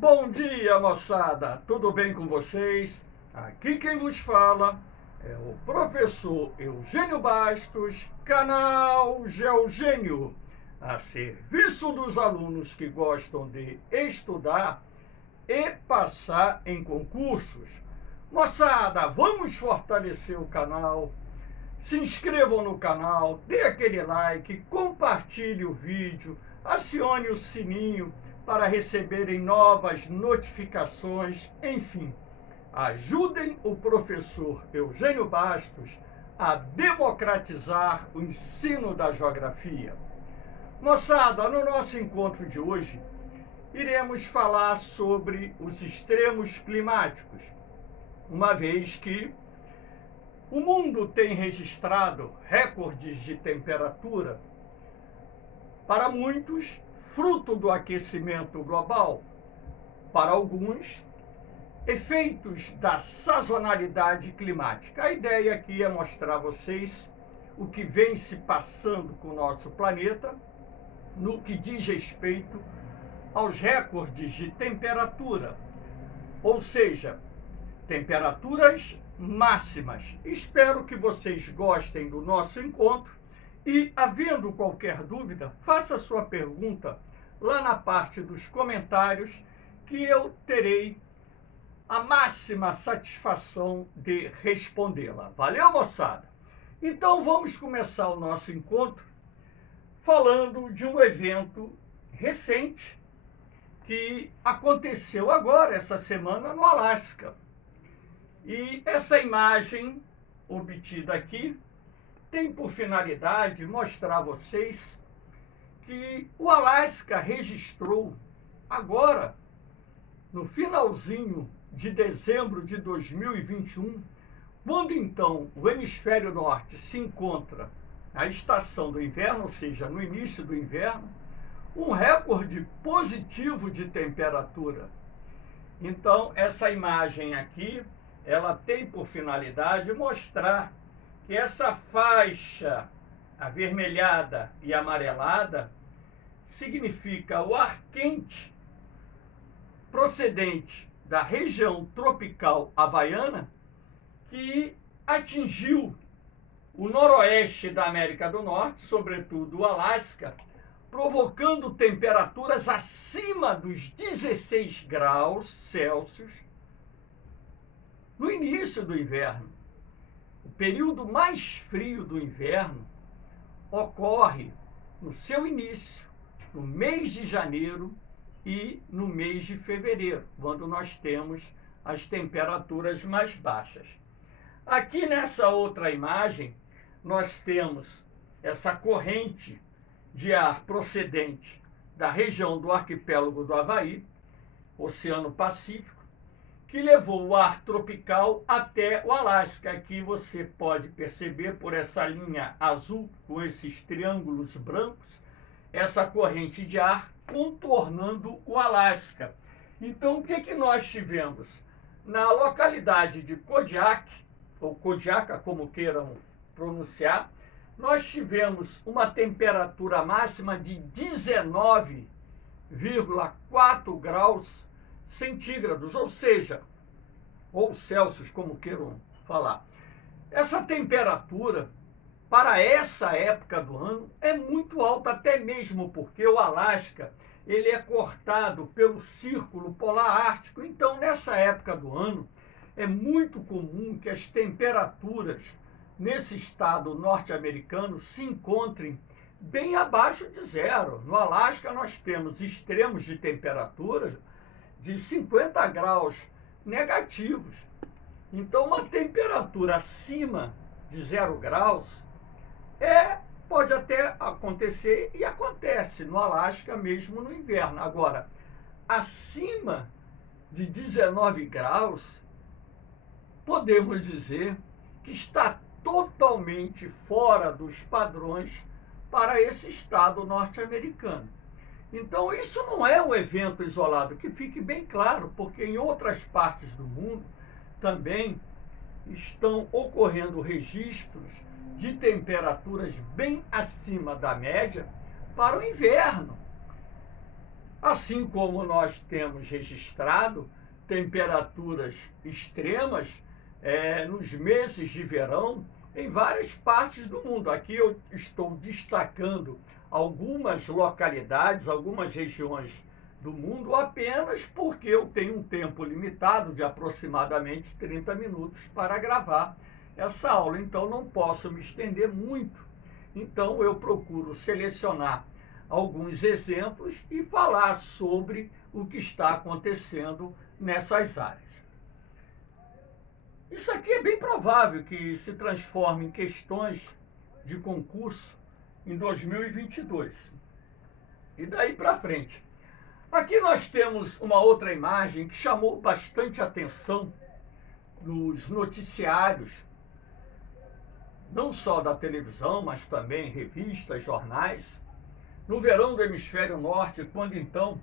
Bom dia, moçada! Tudo bem com vocês? Aqui quem vos fala é o professor Eugênio Bastos, canal Geogênio, a serviço dos alunos que gostam de estudar e passar em concursos. Moçada, vamos fortalecer o canal. Se inscrevam no canal, dê aquele like, compartilhe o vídeo, acione o sininho para receberem novas notificações, enfim, ajudem o professor Eugênio Bastos a democratizar o ensino da geografia. Moçada, no nosso encontro de hoje, iremos falar sobre os extremos climáticos, uma vez que o mundo tem registrado recordes de temperatura, para muitos, fruto do aquecimento global, para alguns, efeitos da sazonalidade climática. A ideia aqui é mostrar a vocês o que vem se passando com o nosso planeta no que diz respeito aos recordes de temperatura, ou seja, temperaturas máximas. Espero que vocês gostem do nosso encontro e, havendo qualquer dúvida, faça sua pergunta lá na parte dos comentários que eu terei a máxima satisfação de respondê-la. Valeu, moçada? Então vamos começar o nosso encontro falando de um evento recente que aconteceu agora, essa semana, no Alasca. E essa imagem obtida aqui tem por finalidade mostrar a vocês que o Alasca registrou agora, no finalzinho de dezembro de 2021, quando então o hemisfério norte se encontra na estação do inverno, ou seja, no início do inverno, um recorde positivo de temperatura. Então, essa imagem aqui, ela tem por finalidade mostrar que essa faixa avermelhada e amarelada significa o ar quente procedente da região tropical havaiana que atingiu o noroeste da América do Norte, sobretudo o Alasca, provocando temperaturas acima dos 16 graus Celsius no início do inverno. O período mais frio do inverno ocorre no seu início, no mês de janeiro e no mês de fevereiro, quando nós temos as temperaturas mais baixas. Aqui nessa outra imagem, nós temos essa corrente de ar procedente da região do arquipélago do Havaí, Oceano Pacífico, que levou o ar tropical até o Alasca. Aqui você pode perceber por essa linha azul com esses triângulos brancos, essa corrente de ar contornando o Alasca. Então, o que nós tivemos? Na localidade de Kodiak, ou Kodiaka, como queiram pronunciar, nós tivemos uma temperatura máxima de 19,4 graus centígrados, ou seja, ou Celsius, como queiram falar. Essa temperatura, para essa época do ano, é muito alta, até mesmo porque o Alasca ele é cortado pelo Círculo Polar Ártico. Então, nessa época do ano, é muito comum que as temperaturas nesse estado norte-americano se encontrem bem abaixo de zero. No Alasca, nós temos extremos de temperaturas de 50 graus negativos. Então, uma temperatura acima de 0 graus pode até acontecer e acontece no Alasca mesmo no inverno. Agora, acima de 19 graus, podemos dizer que está totalmente fora dos padrões para esse estado norte-americano. Então, isso não é um evento isolado, que fique bem claro, porque em outras partes do mundo também estão ocorrendo registros de temperaturas bem acima da média para o inverno. Assim como nós temos registrado temperaturas extremas nos meses de verão em várias partes do mundo. Aqui eu estou destacando algumas localidades, algumas regiões do mundo apenas porque eu tenho um tempo limitado de aproximadamente 30 minutos para gravar essa aula, então não posso me estender muito. Então eu procuro selecionar alguns exemplos e falar sobre o que está acontecendo nessas áreas. Isso aqui é bem provável que se transforme em questões de concurso em 2022. E daí para frente. Aqui nós temos uma outra imagem que chamou bastante atenção nos noticiários, não só da televisão, mas também revistas, jornais. No verão do hemisfério norte, quando então,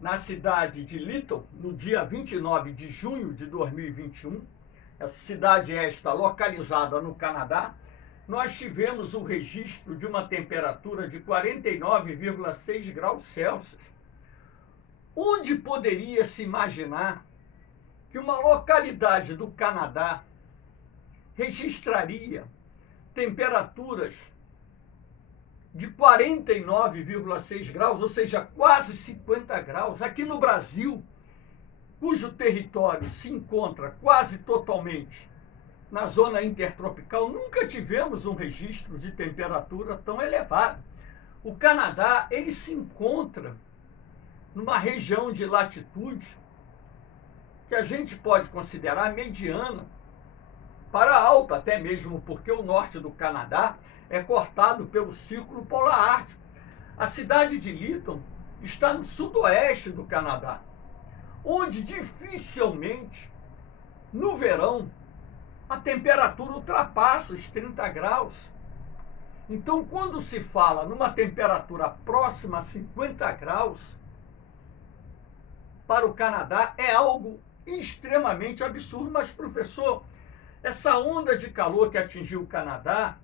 na cidade de Lytton, no dia 29 de junho de 2021, essa cidade esta localizada no Canadá, nós tivemos o registro de uma temperatura de 49,6 graus Celsius. Onde poderia se imaginar que uma localidade do Canadá registraria temperaturas de 49,6 graus, ou seja, quase 50 graus, aqui no Brasil, cujo território se encontra quase totalmente na zona intertropical, nunca tivemos um registro de temperatura tão elevada. O Canadá, ele se encontra numa região de latitude que a gente pode considerar mediana para alta, até mesmo porque o norte do Canadá é cortado pelo Círculo Polar Ártico. A cidade de Lytton está no sudoeste do Canadá, onde dificilmente, no verão, a temperatura ultrapassa os 30 graus. Então, quando se fala numa temperatura próxima a 50 graus, para o Canadá é algo extremamente absurdo. Mas, professor, essa onda de calor que atingiu o Canadá,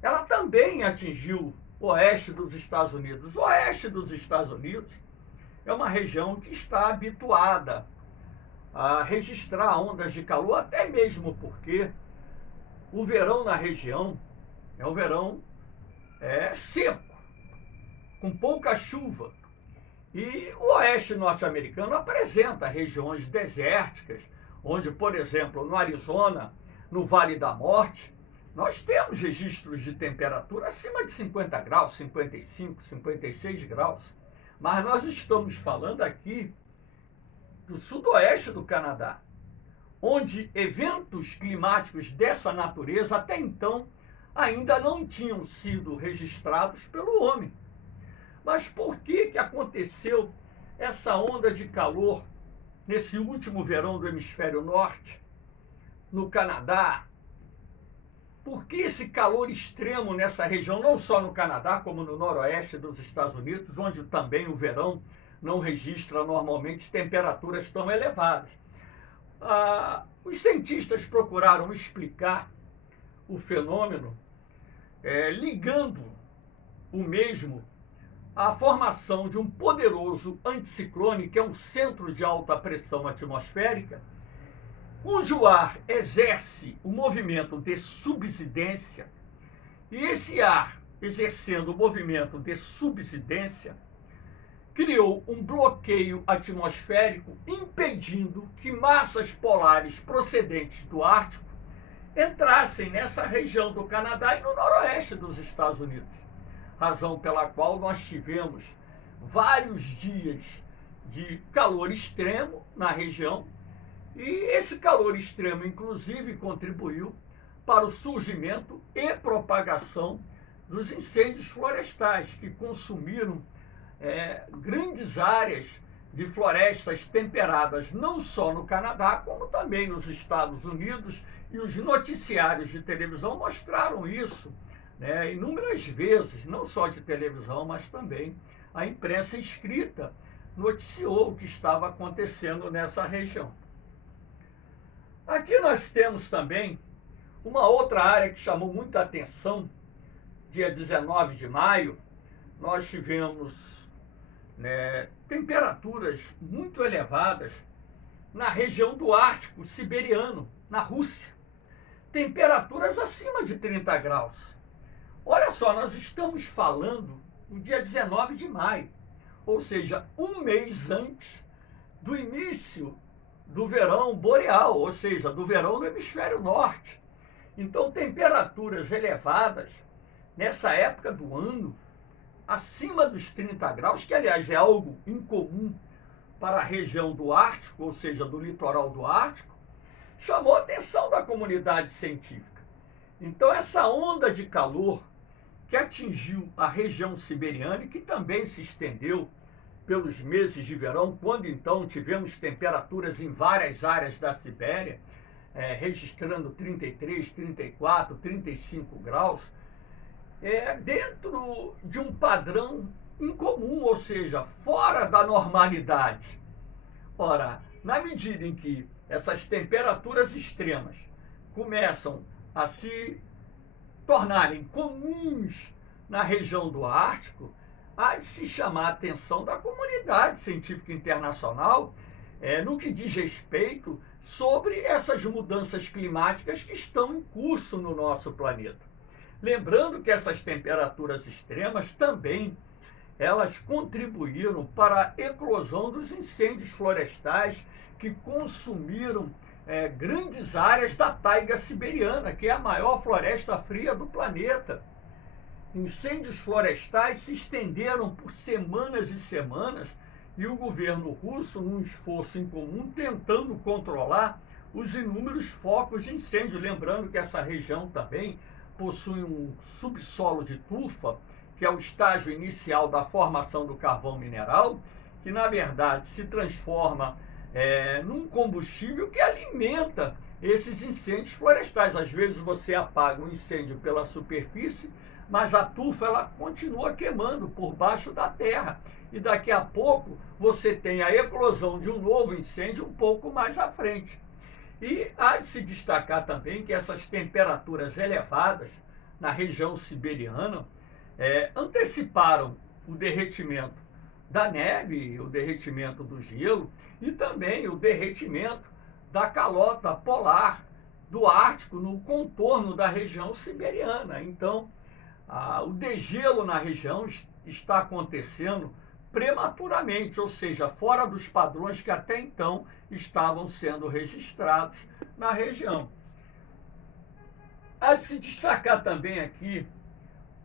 ela também atingiu o oeste dos Estados Unidos. O oeste dos Estados Unidos é uma região que está habituada a registrar ondas de calor, até mesmo porque o verão na região é um verão seco, com pouca chuva. E o oeste norte-americano apresenta regiões desérticas, onde, por exemplo, no Arizona, no Vale da Morte, nós temos registros de temperatura acima de 50 graus, 55, 56 graus. Mas nós estamos falando aqui do sudoeste do Canadá, onde eventos climáticos dessa natureza até então ainda não tinham sido registrados pelo homem. Mas por que aconteceu essa onda de calor nesse último verão do hemisfério norte, no Canadá? Por que esse calor extremo nessa região, não só no Canadá, como no noroeste dos Estados Unidos, onde também o verão não registra normalmente temperaturas tão elevadas? Os cientistas procuraram explicar o fenômeno ligando o mesmo à formação de um poderoso anticiclone, que é um centro de alta pressão atmosférica, cujo ar exerce o movimento de subsidência, e esse ar, exercendo o movimento de subsidência, criou um bloqueio atmosférico impedindo que massas polares procedentes do Ártico entrassem nessa região do Canadá e no noroeste dos Estados Unidos. Razão pela qual nós tivemos vários dias de calor extremo na região, e esse calor extremo, inclusive, contribuiu para o surgimento e propagação dos incêndios florestais, que consumiram grandes áreas de florestas temperadas, não só no Canadá, como também nos Estados Unidos, e os noticiários de televisão mostraram isso inúmeras vezes, não só de televisão, mas também a imprensa escrita noticiou o que estava acontecendo nessa região. Aqui nós temos também uma outra área que chamou muita atenção. Dia 19 de maio, nós tivemos né, temperaturas muito elevadas na região do Ártico siberiano, na Rússia. Temperaturas acima de 30 graus. Olha só, nós estamos falando no dia 19 de maio, ou seja, um mês antes do início do verão boreal, ou seja, do verão no hemisfério norte. Então, temperaturas elevadas nessa época do ano, acima dos 30 graus, que aliás é algo incomum para a região do Ártico, ou seja, do litoral do Ártico, chamou a atenção da comunidade científica. Então, essa onda de calor que atingiu a região siberiana e que também se estendeu pelos meses de verão, quando então tivemos temperaturas em várias áreas da Sibéria, registrando 33, 34, 35 graus, dentro de um padrão incomum, ou seja, fora da normalidade. Ora, na medida em que essas temperaturas extremas começam a se tornarem comuns na região do Ártico, há de se chamar a atenção da comunidade científica internacional no que diz respeito sobre essas mudanças climáticas que estão em curso no nosso planeta. Lembrando que essas temperaturas extremas também elas contribuíram para a eclosão dos incêndios florestais que consumiram grandes áreas da taiga siberiana, que é a maior floresta fria do planeta. Incêndios florestais se estenderam por semanas e semanas e o governo russo, num esforço em comum, tentando controlar os inúmeros focos de incêndio. Lembrando que essa região também possui um subsolo de tufa, que é o estágio inicial da formação do carvão mineral, que na verdade se transforma num combustível que alimenta esses incêndios florestais. Às vezes você apaga um incêndio pela superfície, mas a tufa ela continua queimando por baixo da terra. E daqui a pouco você tem a eclosão de um novo incêndio um pouco mais à frente. E há de se destacar também que essas temperaturas elevadas na região siberiana anteciparam o derretimento da neve, o derretimento do gelo e também o derretimento da calota polar do Ártico no contorno da região siberiana. Então, o degelo na região está acontecendo prematuramente, ou seja, fora dos padrões que até então estavam sendo registrados na região. Há de se destacar também aqui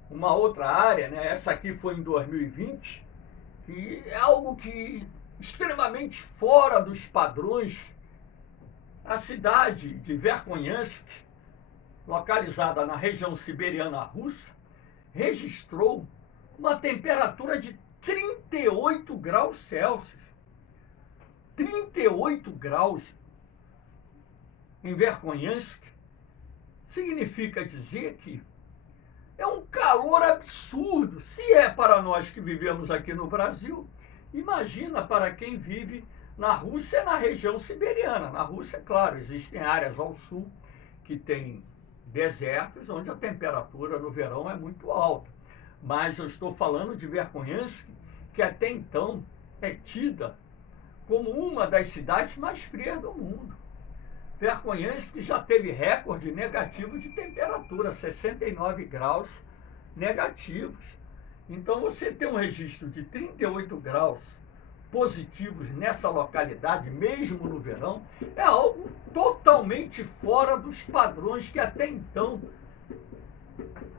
uma outra área, né? Essa aqui foi em 2020, que é algo que extremamente fora dos padrões. A cidade de Verkhoyansk, localizada na região siberiana russa, registrou uma temperatura de 38 graus Celsius. 38 graus em Verkhoyansk significa dizer que é um calor absurdo. Se é para nós que vivemos aqui no Brasil, imagina para quem vive na Rússia, na região siberiana. Na Rússia, claro, existem áreas ao sul que tem desertos onde a temperatura no verão é muito alta. Mas eu estou falando de Verkhoyansk, que até então é tida como uma das cidades mais frias do mundo. Verkhoyansk já teve recorde negativo de temperatura, 69 graus negativos. Então você tem um registro de 38 graus positivos nessa localidade, mesmo no verão, é algo totalmente fora dos padrões que até então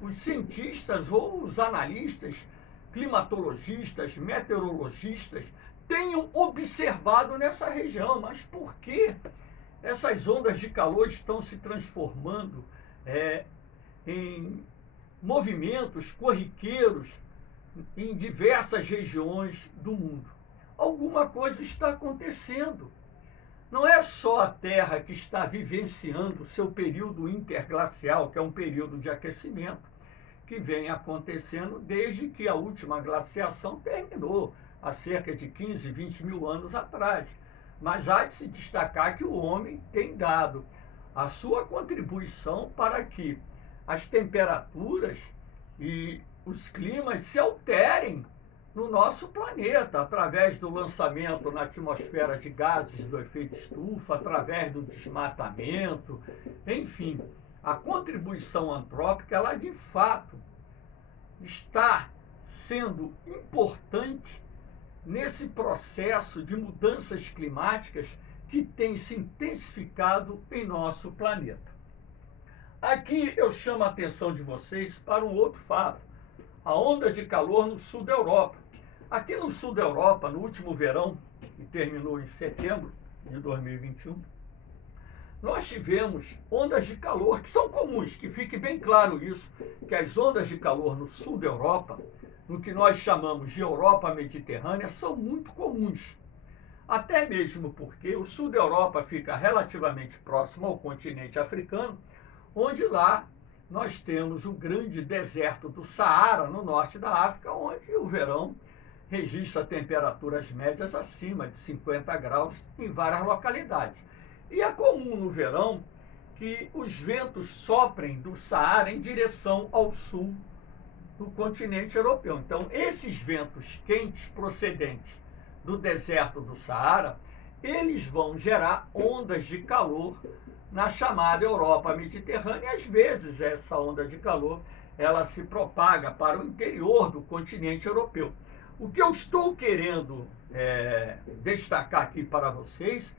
os cientistas ou os analistas, climatologistas, meteorologistas tenham observado nessa região. Mas por que essas ondas de calor estão se transformando em movimentos corriqueiros em diversas regiões do mundo? Alguma coisa está acontecendo. Não é só a Terra que está vivenciando seu período interglacial, que é um período de aquecimento, que vem acontecendo desde que a última glaciação terminou, há cerca de 15, 20 mil anos atrás. Mas há de se destacar que o homem tem dado a sua contribuição para que as temperaturas e os climas se alterem no nosso planeta, através do lançamento na atmosfera de gases do efeito estufa, através do desmatamento, enfim, a contribuição antrópica, ela de fato está sendo importante nesse processo de mudanças climáticas que tem se intensificado em nosso planeta. Aqui eu chamo a atenção de vocês para um outro fato, a onda de calor no sul da Europa. Aqui no sul da Europa, no último verão, que terminou em setembro de 2021, nós tivemos ondas de calor que são comuns, que fique bem claro isso, que as ondas de calor no sul da Europa, no que nós chamamos de Europa Mediterrânea, são muito comuns. Até mesmo porque o sul da Europa fica relativamente próximo ao continente africano, onde lá nós temos o grande deserto do Saara, no norte da África, onde o verão registra temperaturas médias acima de 50 graus em várias localidades. E é comum no verão que os ventos soprem do Saara em direção ao sul do continente europeu. Então, esses ventos quentes procedentes do deserto do Saara, eles vão gerar ondas de calor na chamada Europa Mediterrânea. E às vezes essa onda de calor ela se propaga para o interior do continente europeu. O que eu estou querendo destacar aqui para vocês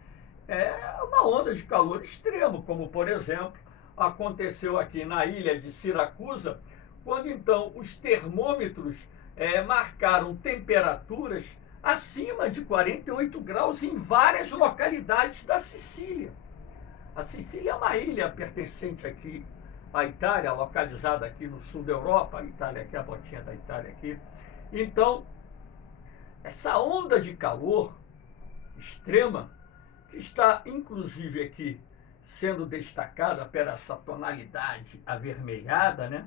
é uma onda de calor extremo, como por exemplo aconteceu aqui na ilha de Siracusa, quando então os termômetros marcaram temperaturas acima de 48 graus em várias localidades da Sicília. A Sicília é uma ilha pertencente aqui à Itália, localizada aqui no sul da Europa. A Itália aqui, a botinha da Itália aqui. Então, essa onda de calor extrema, que está inclusive aqui sendo destacada por essa tonalidade avermelhada, né?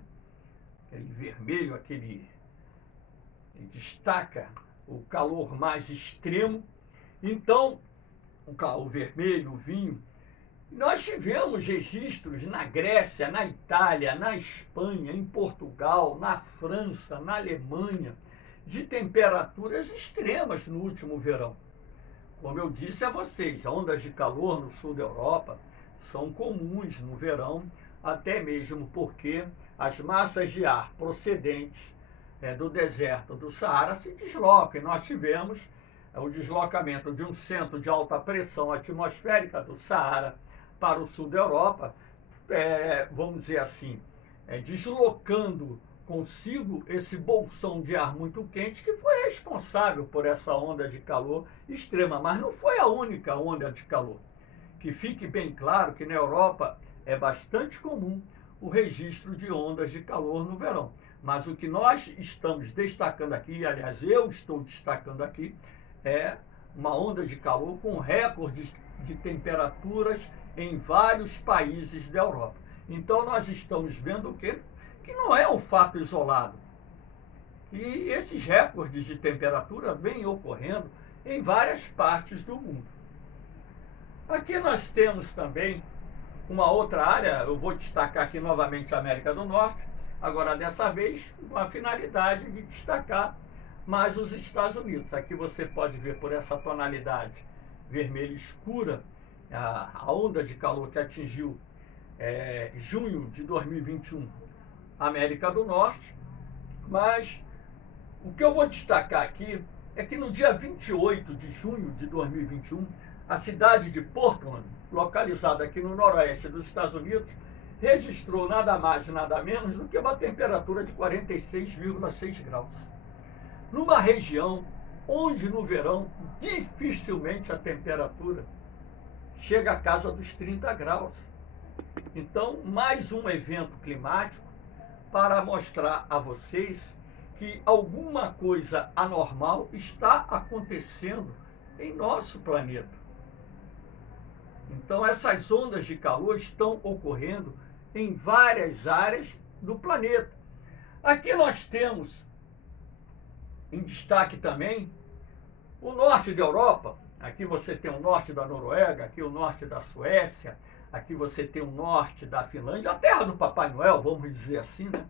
Aquele vermelho, aquele destaca o calor mais extremo. Então, o vermelho, o vinho. Nós tivemos registros na Grécia, na Itália, na Espanha, em Portugal, na França, na Alemanha, de temperaturas extremas no último verão. Como eu disse a vocês, ondas de calor no sul da Europa são comuns no verão, até mesmo porque as massas de ar procedentes do deserto do Saara se deslocam. E nós tivemos o deslocamento de um centro de alta pressão atmosférica do Saara para o sul da Europa, vamos dizer assim, deslocando consigo esse bolsão de ar muito quente que foi responsável por essa onda de calor extrema, mas não foi a única onda de calor. Que fique bem claro que na Europa é bastante comum o registro de ondas de calor no verão. Mas o que nós estamos destacando aqui, aliás, eu estou destacando aqui, é uma onda de calor com recordes de temperaturas em vários países da Europa. Então nós estamos vendo o quê? Que não é um fato isolado. E esses recordes de temperatura vêm ocorrendo em várias partes do mundo. Aqui nós temos também uma outra área, eu vou destacar aqui novamente a América do Norte, agora dessa vez com a finalidade de destacar mais os Estados Unidos. Aqui você pode ver por essa tonalidade vermelha escura, a onda de calor que atingiu junho de 2021, América do Norte. Mas o que eu vou destacar aqui é que no dia 28 de junho de 2021, a cidade de Portland, localizada aqui no noroeste dos Estados Unidos, registrou nada mais, nada menos do que uma temperatura de 46,6 graus. Numa região onde no verão dificilmente a temperatura chega à casa dos 30 graus. Então, mais um evento climático para mostrar a vocês que alguma coisa anormal está acontecendo em nosso planeta. Então, essas ondas de calor estão ocorrendo em várias áreas do planeta. Aqui nós temos em destaque também o norte da Europa. Aqui você tem o norte da Noruega, aqui o norte da Suécia, aqui você tem o norte da Finlândia, a terra do Papai Noel, vamos dizer assim, né?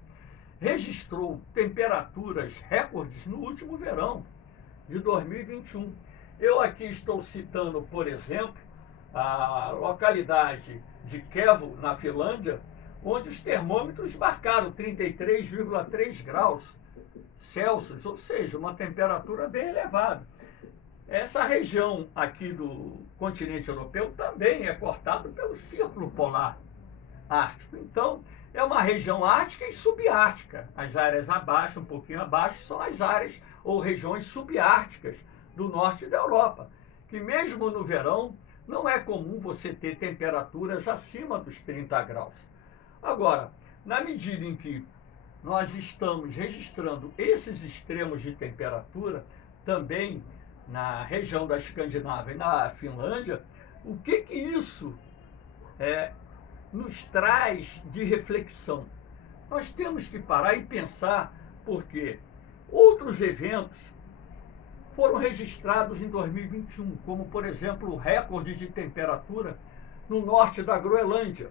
registrou temperaturas recordes no último verão de 2021. Eu aqui estou citando, por exemplo, a localidade de Kevo, na Finlândia, onde os termômetros marcaram 33,3 graus Celsius, ou seja, uma temperatura bem elevada. Essa região aqui do continente europeu também é cortada pelo Círculo Polar Ártico. Então, é uma região ártica e subártica. As áreas abaixo, um pouquinho abaixo, são as áreas ou regiões subárticas do norte da Europa, que mesmo no verão não é comum você ter temperaturas acima dos 30 graus. Agora, na medida em que nós estamos registrando esses extremos de temperatura, também na região da Escandinávia e na Finlândia, o que isso nos traz de reflexão? Nós temos que parar e pensar, porque outros eventos foram registrados em 2021, como, por exemplo, o recorde de temperatura no norte da Groenlândia.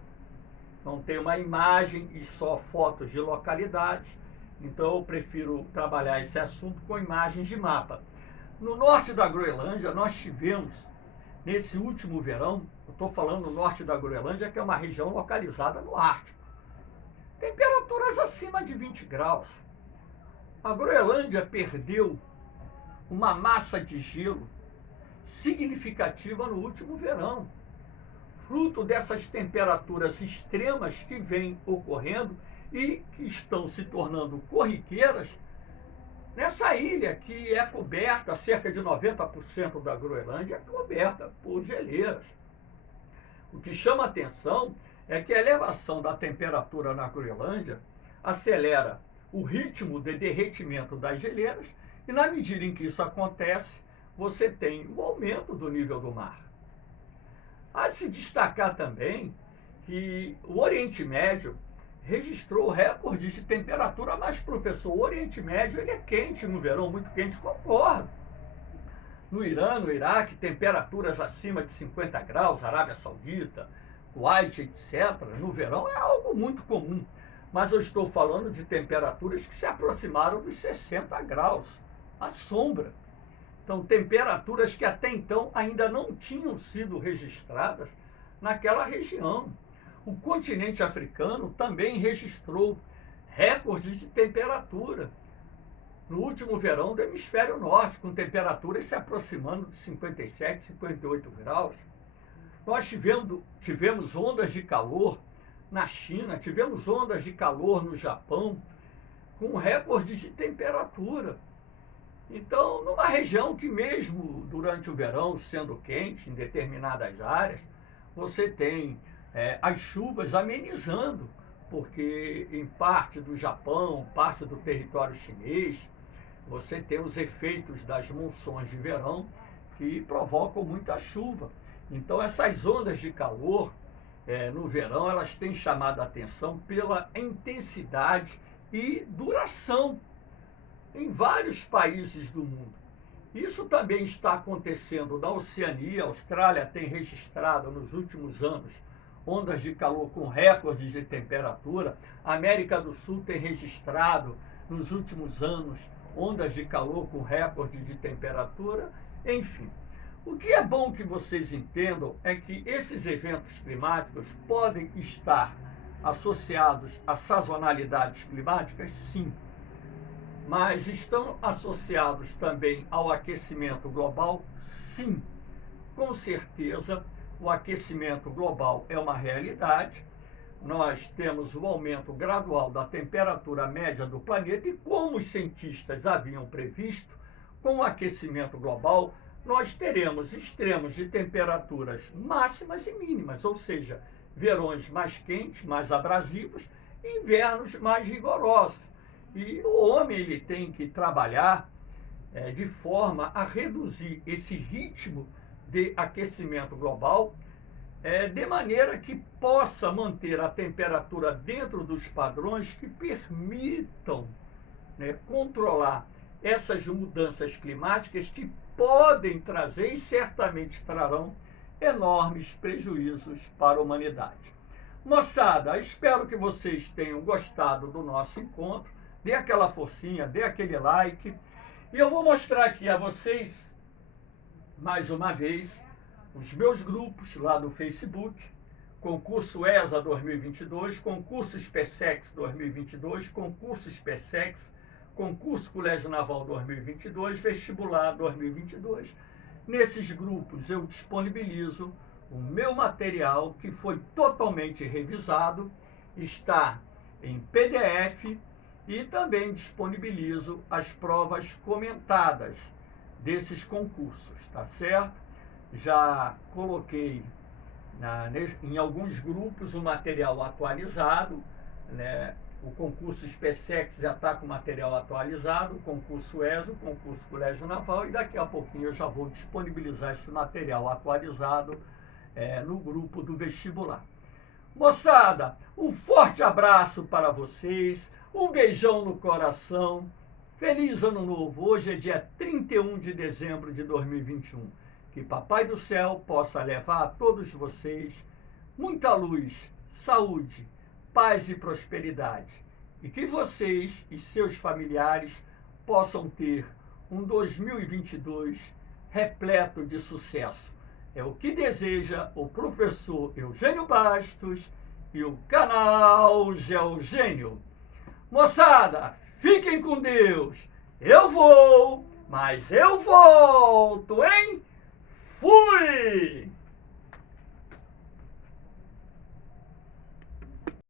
Não tem uma imagem e só fotos de localidades, então eu prefiro trabalhar esse assunto com imagens de mapa. No norte da Groenlândia, nós tivemos, nesse último verão, eu estou falando no norte da Groenlândia, que é uma região localizada no Ártico, temperaturas acima de 20 graus. A Groenlândia perdeu uma massa de gelo significativa no último verão, fruto dessas temperaturas extremas que vêm ocorrendo e que estão se tornando corriqueiras nessa ilha que é coberta, cerca de 90% da Groenlândia é coberta por geleiras. O que chama atenção é que a elevação da temperatura na Groenlândia acelera o ritmo de derretimento das geleiras e, na medida em que isso acontece, você tem o aumento do nível do mar. Há de se destacar também que o Oriente Médio registrou recordes de temperatura, mas, professor, o Oriente Médio ele é quente no verão, muito quente, concordo. No Irã, no Iraque, temperaturas acima de 50 graus, Arábia Saudita, Kuwait, etc., no verão é algo muito comum. Mas eu estou falando de temperaturas que se aproximaram dos 60 graus, à sombra. Então, temperaturas que até então ainda não tinham sido registradas naquela região. O continente africano também registrou recordes de temperatura no último verão do hemisfério norte, com temperaturas se aproximando de 57, 58 graus. Nós tivemos ondas de calor na China, tivemos ondas de calor no Japão, com recordes de temperatura. Então, numa região que mesmo durante o verão, sendo quente em determinadas áreas, você tem as chuvas amenizando, porque em parte do Japão, parte do território chinês, você tem os efeitos das monções de verão que provocam muita chuva. Então, essas ondas de calor no verão, elas têm chamado a atenção pela intensidade e duração em vários países do mundo. Isso também está acontecendo na Oceania. A Austrália tem registrado nos últimos anos ondas de calor com recordes de temperatura. A América do Sul tem registrado nos últimos anos ondas de calor com recordes de temperatura. Enfim, o que é bom que vocês entendam é que esses eventos climáticos podem estar associados a sazonalidades climáticas, sim, mas estão associados também ao aquecimento global, sim. Com certeza, o aquecimento global é uma realidade. Nós temos o aumento gradual da temperatura média do planeta e, como os cientistas haviam previsto, com o aquecimento global, nós teremos extremos de temperaturas máximas e mínimas, ou seja, verões mais quentes, mais abrasivos, e invernos mais rigorosos. E o homem ele tem que trabalhar de forma a reduzir esse ritmo de aquecimento global, de maneira que possa manter a temperatura dentro dos padrões que permitam controlar essas mudanças climáticas que podem trazer e certamente trarão enormes prejuízos para a humanidade. Moçada, espero que vocês tenham gostado do nosso encontro. dê aquela forcinha, dê aquele like. E eu vou mostrar aqui a vocês, mais uma vez, os meus grupos lá do Facebook, concurso ESA 2022, concurso SPSEX 2022, concurso SPSEX, concurso Colégio Naval 2022, vestibular 2022. Nesses grupos eu disponibilizo o meu material que foi totalmente revisado, está em PDF, e também disponibilizo as provas comentadas desses concursos, tá certo? Já coloquei em alguns grupos o material atualizado, né? O concurso SPSEX já está com material atualizado, o concurso ESA, o concurso Colégio Naval, e daqui a pouquinho eu já vou disponibilizar esse material atualizado no grupo do vestibular. Moçada, um forte abraço para vocês, um beijão no coração, feliz ano novo. Hoje é dia 31 de dezembro de 2021. Que Papai do Céu possa levar a todos vocês muita luz, saúde, paz e prosperidade. E que vocês e seus familiares possam ter um 2022 repleto de sucesso. É o que deseja o professor Eugênio Bastos e o canal Geogênio. Moçada, fiquem com Deus. Eu vou, mas eu volto, hein? Fui!